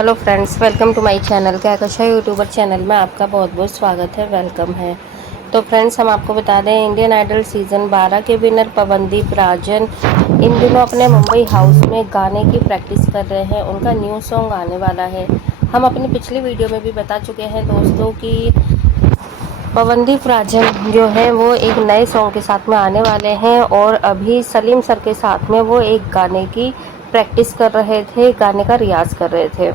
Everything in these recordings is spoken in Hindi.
Hello friends, welcome to my channel. क्या कशा यूट्यूबर चैनल में आपका बहुत बहुत स्वागत है, वेलकम है। तो फ्रेंड्स, हम आपको बता दें, इंडियन आइडल सीज़न 12 के विनर पवनदीप राजन इन दिनों अपने मुंबई हाउस में गाने की प्रैक्टिस कर रहे हैं। उनका न्यू सॉन्ग आने वाला है। हम अपनी पिछली वीडियो में भी बता चुके हैं दोस्तों कि पवनदीप राजन जो है वो एक नए सॉन्ग के साथ में आने वाले हैं और अभी सलीम सर के साथ में वो एक गाने की प्रैक्टिस कर रहे थे, गाने का रियाज कर रहे थे।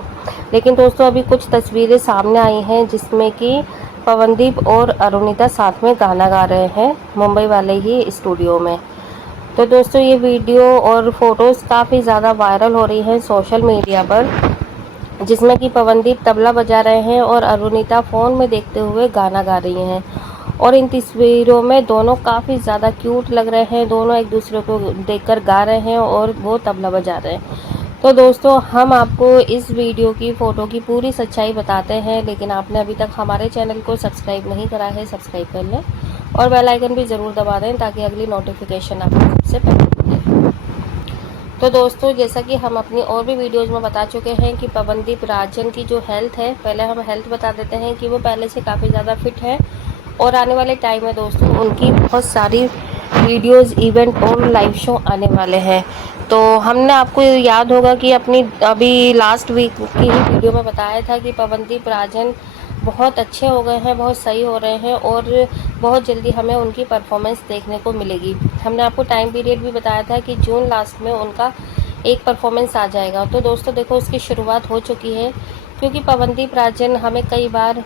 लेकिन दोस्तों, अभी कुछ तस्वीरें सामने आई हैं जिसमें कि पवनदीप और अरुणिता साथ में गाना गा रहे हैं मुंबई वाले ही स्टूडियो में। तो दोस्तों, ये वीडियो और फोटोज़ काफ़ी ज़्यादा वायरल हो रही हैं सोशल मीडिया पर, जिसमें कि पवनदीप तबला बजा रहे हैं और अरुणिता फ़ोन में देखते हुए गाना गा रही हैं। और इन तस्वीरों में दोनों काफ़ी ज़्यादा क्यूट लग रहे हैं। दोनों एक दूसरे को देखकर गा रहे हैं और वो तबला बजा रहे हैं। तो दोस्तों, हम आपको इस वीडियो की फ़ोटो की पूरी सच्चाई बताते हैं, लेकिन आपने अभी तक हमारे चैनल को सब्सक्राइब नहीं करा है, सब्सक्राइब कर लें और बेल आइकन भी ज़रूर दबा दें ताकि अगली नोटिफिकेशन आपको सबसे पहले मिले। तो दोस्तों, जैसा कि हम अपनी और भी वीडियोज़ में बता चुके हैं कि पवनदीप राजन की जो हेल्थ है, पहले हम हेल्थ बता देते हैं कि वो पहले से काफ़ी ज़्यादा फिट है और आने वाले टाइम में दोस्तों उनकी बहुत सारी वीडियोस, इवेंट और लाइव शो आने वाले हैं। तो हमने आपको याद होगा कि अपनी अभी लास्ट वीक की ही वीडियो में बताया था कि पवनदीप राजन बहुत अच्छे हो गए हैं, बहुत सही हो रहे हैं और बहुत जल्दी हमें उनकी परफॉर्मेंस देखने को मिलेगी। हमने आपको टाइम पीरियड भी बताया था कि जून लास्ट में उनका एक परफॉर्मेंस आ जाएगा। तो दोस्तों देखो, उसकी शुरुआत हो चुकी है, क्योंकि पवनदीप राजन हमें कई बार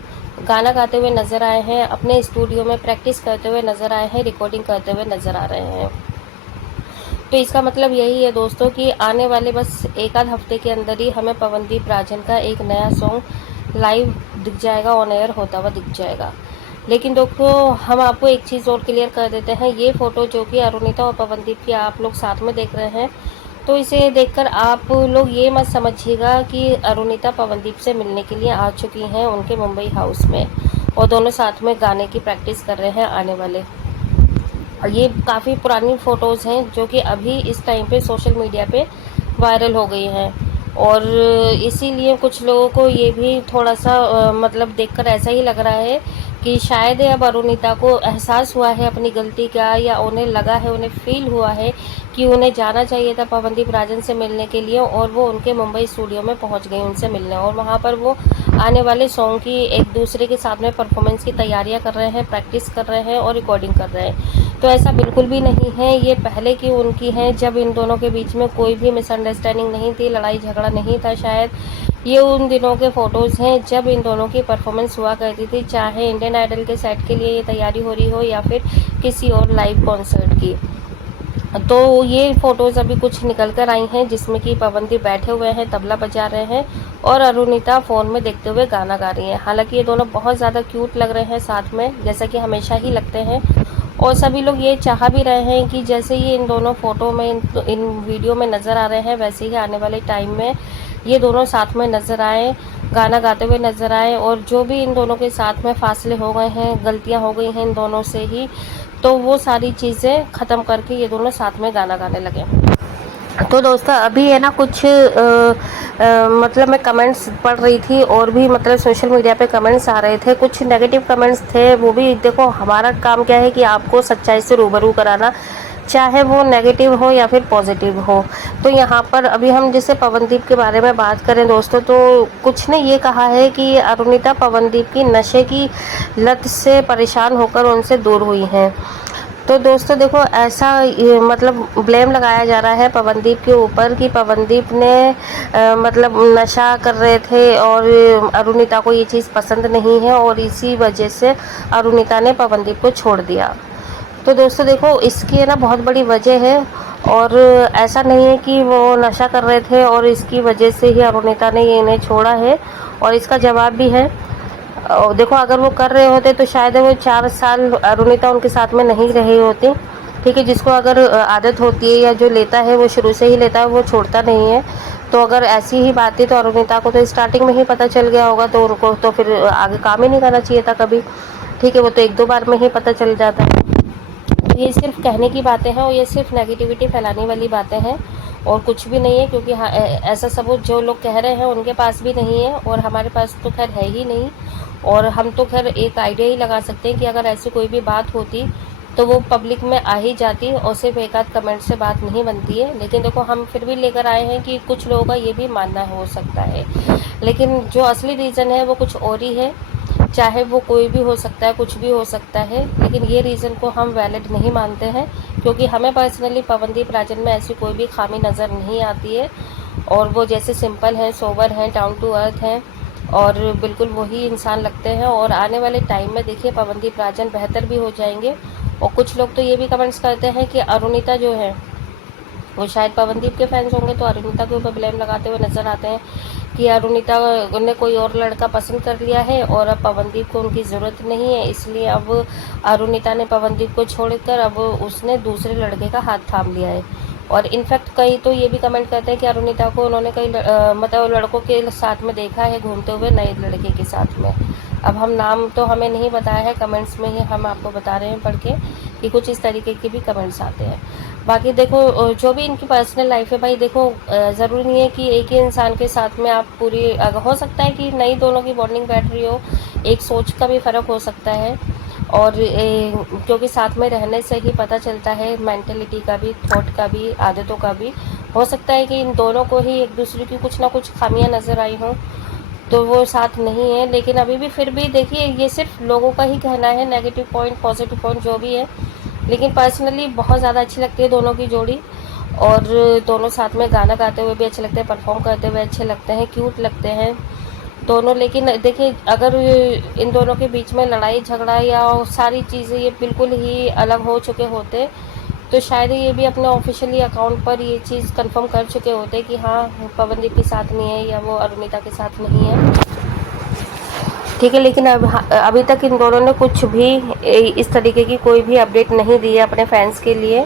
गाना गाते हुए नज़र आए हैं, अपने स्टूडियो में प्रैक्टिस करते हुए नज़र आए हैं, रिकॉर्डिंग करते हुए नज़र आ रहे हैं। तो इसका मतलब यही है दोस्तों कि आने वाले बस एक आध हफ्ते के अंदर ही हमें पवनदीप राजन का एक नया सॉन्ग लाइव दिख जाएगा, ऑन एयर होता हुआ दिख जाएगा। लेकिन दोस्तों, हम आपको एक चीज़ और क्लियर कर देते हैं, ये फ़ोटो जो कि अरुणिता और पवनदीप की आप लोग साथ में देख रहे हैं, तो इसे देखकर आप लोग ये मत समझिएगा कि अरुणिता पवनदीप से मिलने के लिए आ चुकी हैं उनके मुंबई हाउस में और दोनों साथ में गाने की प्रैक्टिस कर रहे हैं आने वाले। और ये काफ़ी पुरानी फ़ोटोज़ हैं जो कि अभी इस टाइम पे सोशल मीडिया पे वायरल हो गई हैं और इसीलिए कुछ लोगों को ये भी थोड़ा सा मतलब देखकर ऐसा ही लग रहा है कि शायद अब अरुणिता को एहसास हुआ है अपनी गलती का, या उन्हें लगा है, उन्हें फील हुआ है कि उन्हें जाना चाहिए था पवनदीप राजन से मिलने के लिए और वो उनके मुंबई स्टूडियो में पहुंच गई उनसे मिलने और वहां पर वो आने वाले सॉन्ग की एक दूसरे के साथ में परफॉर्मेंस की तैयारियां कर रहे हैं, प्रैक्टिस कर रहे हैं और रिकॉर्डिंग कर रहे हैं। तो ऐसा बिल्कुल भी नहीं है, ये पहले की उनकी है जब इन दोनों के बीच में कोई भी मिसअंडरस्टैंडिंग नहीं थी, लड़ाई झगड़ा नहीं था। शायद ये उन दिनों के फ़ोटोज़ हैं जब इन दोनों की परफॉर्मेंस हुआ करती थी, चाहे इंडियन आइडल के सेट के लिए ये तैयारी हो रही हो या फिर किसी और लाइव कॉन्सर्ट की। तो ये फ़ोटोज़ अभी कुछ निकल कर आई हैं जिसमें कि पवनदीप बैठे हुए हैं, तबला बजा रहे हैं और अरुणिता फ़ोन में देखते हुए गाना गा रही हैं। हालांकि ये दोनों बहुत ज़्यादा क्यूट लग रहे हैं साथ में, जैसा कि हमेशा ही लगते हैं और सभी लोग ये चाह भी रहे हैं कि जैसे ये इन दोनों फ़ोटो में, इन वीडियो में नज़र आ रहे हैं, वैसे ही आने वाले टाइम में ये दोनों साथ में नज़र आए, गाना गाते हुए नज़र आए और जो भी इन दोनों के साथ में फासले हो गए हैं, गलतियां हो गई हैं इन दोनों से ही, तो वो सारी चीज़ें ख़त्म करके ये दोनों साथ में गाना गाने लगे। तो दोस्तों, अभी है ना कुछ मतलब मैं कमेंट्स पढ़ रही थी और भी मतलब सोशल मीडिया पे कमेंट्स आ रहे थे, कुछ नेगेटिव कमेंट्स थे। वो भी देखो, हमारा काम क्या है कि आपको सच्चाई से रूबरू कराना, चाहे वो नेगेटिव हो या फिर पॉजिटिव हो। तो यहाँ पर अभी हम जैसे पवनदीप के बारे में बात करें दोस्तों, तो कुछ ने ये कहा है कि अरुणिता पवनदीप की नशे की लत से परेशान होकर उनसे दूर हुई हैं। तो दोस्तों देखो, ऐसा मतलब ब्लेम लगाया जा रहा है पवनदीप के ऊपर कि पवनदीप ने मतलब नशा कर रहे थे और अरुणिता को ये चीज़ पसंद नहीं है और इसी वजह से अरुणिता ने पवनदीप को छोड़ दिया। तो दोस्तों देखो, इसकी ना बहुत बड़ी वजह है और ऐसा नहीं है कि वो नशा कर रहे थे और इसकी वजह से ही अरुणिता ने ये इन्हें छोड़ा है, और इसका जवाब भी है। देखो, अगर वो कर रहे होते तो शायद वो 4 साल अरुणिता उनके साथ में नहीं रही होती। ठीक है, जिसको अगर आदत होती है या जो लेता है वो शुरू से ही लेता है, वो छोड़ता नहीं है। तो अगर ऐसी ही बात है तो अरुणिता को तो स्टार्टिंग में ही पता चल गया होगा, तो उनको तो फिर आगे काम ही नहीं करना चाहिए था कभी। ठीक है, वो तो 1-2 बार में ही पता चल जाता है। तो ये सिर्फ कहने की बातें हैं और ये सिर्फ नेगेटिविटी फैलाने वाली बातें हैं और कुछ भी नहीं है, क्योंकि हाँ ऐसा सबूत जो लोग कह रहे हैं उनके पास भी नहीं है और हमारे पास तो खैर है ही नहीं। और हम तो खैर एक आइडिया ही लगा सकते हैं कि अगर ऐसी कोई भी बात होती तो वो पब्लिक में आ ही जाती और सिर्फ एक आध कमेंट से बात नहीं बनती है। लेकिन देखो हम फिर भी लेकर आए हैं कि कुछ लोगों का ये भी मानना हो सकता है, लेकिन जो असली रीज़न है वो कुछ और ही है। चाहे वो कोई भी हो सकता है, कुछ भी हो सकता है, लेकिन ये रीज़न को हम वैलिड नहीं मानते हैं, क्योंकि हमें पर्सनली पवनदीप राजन में ऐसी कोई भी खामी नज़र नहीं आती है। और वो जैसे सिंपल हैं, सोबर हैं, डाउन टू अर्थ हैं और बिल्कुल वही इंसान लगते हैं। और आने वाले टाइम में देखिए पवनदीप राजन बेहतर भी हो जाएंगे। और कुछ लोग तो ये भी कमेंट्स करते हैं कि अरुणिता जो है वो शायद पवनदीप के फैंस होंगे, तो अरुणिता के ऊपर ब्लेम लगाते हुए नजर आते हैं कि अरुणिता ने कोई और लड़का पसंद कर लिया है और अब पवनदीप को उनकी ज़रूरत नहीं है, इसलिए अब अरुणिता ने पवनदीप को छोड़कर अब उसने दूसरे लड़के का हाथ थाम लिया है। और इनफैक्ट कई तो ये भी कमेंट करते हैं कि अरुणिता को उन्होंने कई मतलब लड़कों के साथ में देखा है घूमते हुए, नए लड़के के साथ में। अब हम नाम तो हमें नहीं बताया है, कमेंट्स में ही हम आपको बता रहे हैं पढ़ के कि कुछ इस तरीके के भी कमेंट्स आते हैं। बाकी देखो जो भी इनकी पर्सनल लाइफ है भाई, देखो ज़रूरी नहीं है कि एक ही इंसान के साथ में आप पूरी हो सकता है कि नई दोनों की बॉन्डिंग बैठ रही हो, एक सोच का भी फ़र्क हो सकता है। और क्योंकि साथ में रहने से ही पता चलता है मेंटेलिटी का भी, थॉट का भी, आदतों का भी। हो सकता है कि इन दोनों को ही एक दूसरे की कुछ ना कुछ खामियां नज़र आई हों तो वो साथ नहीं है। लेकिन अभी भी फिर भी देखिए ये सिर्फ लोगों का ही कहना है, नेगेटिव पॉइंट पॉजिटिव पॉइंट जो भी है। लेकिन पर्सनली बहुत ज़्यादा अच्छी लगती है दोनों की जोड़ी, और दोनों साथ में गाना गाते हुए भी अच्छे लगते हैं, परफॉर्म करते हुए अच्छे लगते हैं, क्यूट लगते हैं दोनों। लेकिन देखिए अगर इन दोनों के बीच में लड़ाई झगड़ा या सारी चीज़ें ये बिल्कुल ही अलग हो चुके होते तो शायद ये भी अपने ऑफिशियली अकाउंट पर ये चीज़ कंफर्म कर चुके होते कि हाँ पवनदीप के साथ नहीं है या वो अरुणिता के साथ नहीं है, ठीक है। लेकिन अभी तक इन दोनों ने कुछ भी इस तरीके की कोई भी अपडेट नहीं दी है अपने फैंस के लिए,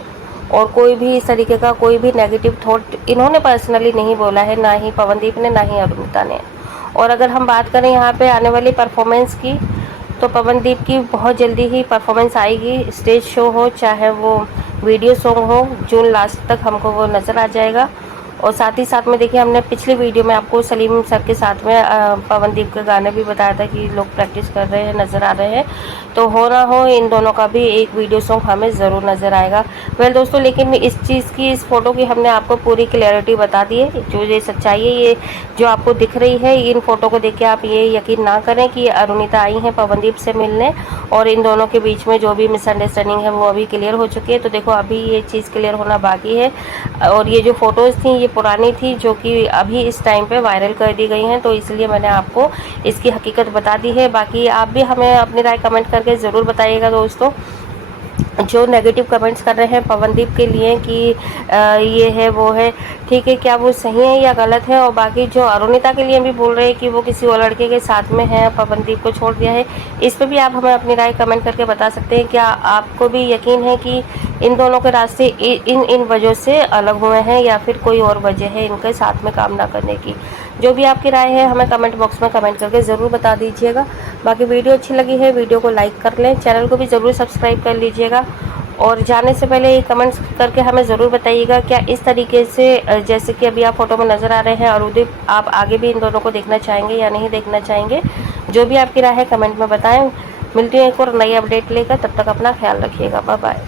और कोई भी इस तरीके का कोई भी नेगेटिव थॉट इन्होंने पर्सनली नहीं बोला है, ना ही पवनदीप ने ना ही अरुणिता ने। और अगर हम बात करें यहाँ पे आने वाली परफॉर्मेंस की, तो पवनदीप की बहुत जल्दी ही परफॉर्मेंस आएगी, स्टेज शो हो चाहे वो वीडियो सॉन्ग हो, जून लास्ट तक हमको वो नज़र आ जाएगा। और साथ ही साथ में देखिए हमने पिछली वीडियो में आपको सलीम सर के साथ में पवनदीप के गाने भी बताया था कि लोग प्रैक्टिस कर रहे हैं, नज़र आ रहे हैं। तो हो ना हो इन दोनों का भी एक वीडियो सॉन्ग हमें ज़रूर नज़र आएगा। वेल दोस्तों, लेकिन इस चीज़ की, इस फोटो की हमने आपको पूरी क्लैरिटी बता दी है। जो ये सच्चाई है, ये जो आपको दिख रही है, इन फोटो को देख के आप ये यकीन ना करें कि अरुणिता आई हैं पवनदीप से मिलने और इन दोनों के बीच में जो भी मिसअंडरस्टैंडिंग है वो अभी क्लियर हो चुकी है। तो देखो अभी ये चीज़ क्लियर होना बाकी है। और ये जो फ़ोटोज़ थी ये पुरानी थी, जो कि अभी इस टाइम पे वायरल कर दी गई हैं, तो इसलिए मैंने आपको इसकी हकीकत बता दी है। बाकी आप भी हमें अपनी राय कमेंट करके ज़रूर बताइएगा दोस्तों। जो नेगेटिव कमेंट्स कर रहे हैं पवनदीप के लिए कि ये है वो है, ठीक है, क्या वो सही है या गलत है। और बाकी जो अरुणिता के लिए भी बोल रहे हैं कि वो किसी और लड़के के साथ में है, पवनदीप को छोड़ दिया है, इस पर भी आप हमें अपनी राय कमेंट करके बता सकते हैं। क्या आपको भी यकीन है कि इन दोनों के रास्ते इन वजह से अलग हुए हैं या फिर कोई और वजह है इनके साथ में काम ना करने की? जो भी आपकी राय है हमें कमेंट बॉक्स में कमेंट करके ज़रूर बता दीजिएगा। बाकी वीडियो अच्छी लगी है वीडियो को लाइक कर लें, चैनल को भी ज़रूर सब्सक्राइब कर लीजिएगा। और जाने से पहले कमेंट्स करके हमें ज़रूर बताइएगा क्या इस तरीके से जैसे कि अभी आप फोटो में नज़र आ रहे हैं अरुणदीप, आप आगे भी इन दोनों को देखना चाहेंगे या नहीं देखना चाहेंगे? जो भी आपकी राय है कमेंट में बताएं। मिलती है एक और नई अपडेट लेकर, तब तक अपना ख्याल रखिएगा। Bye bye.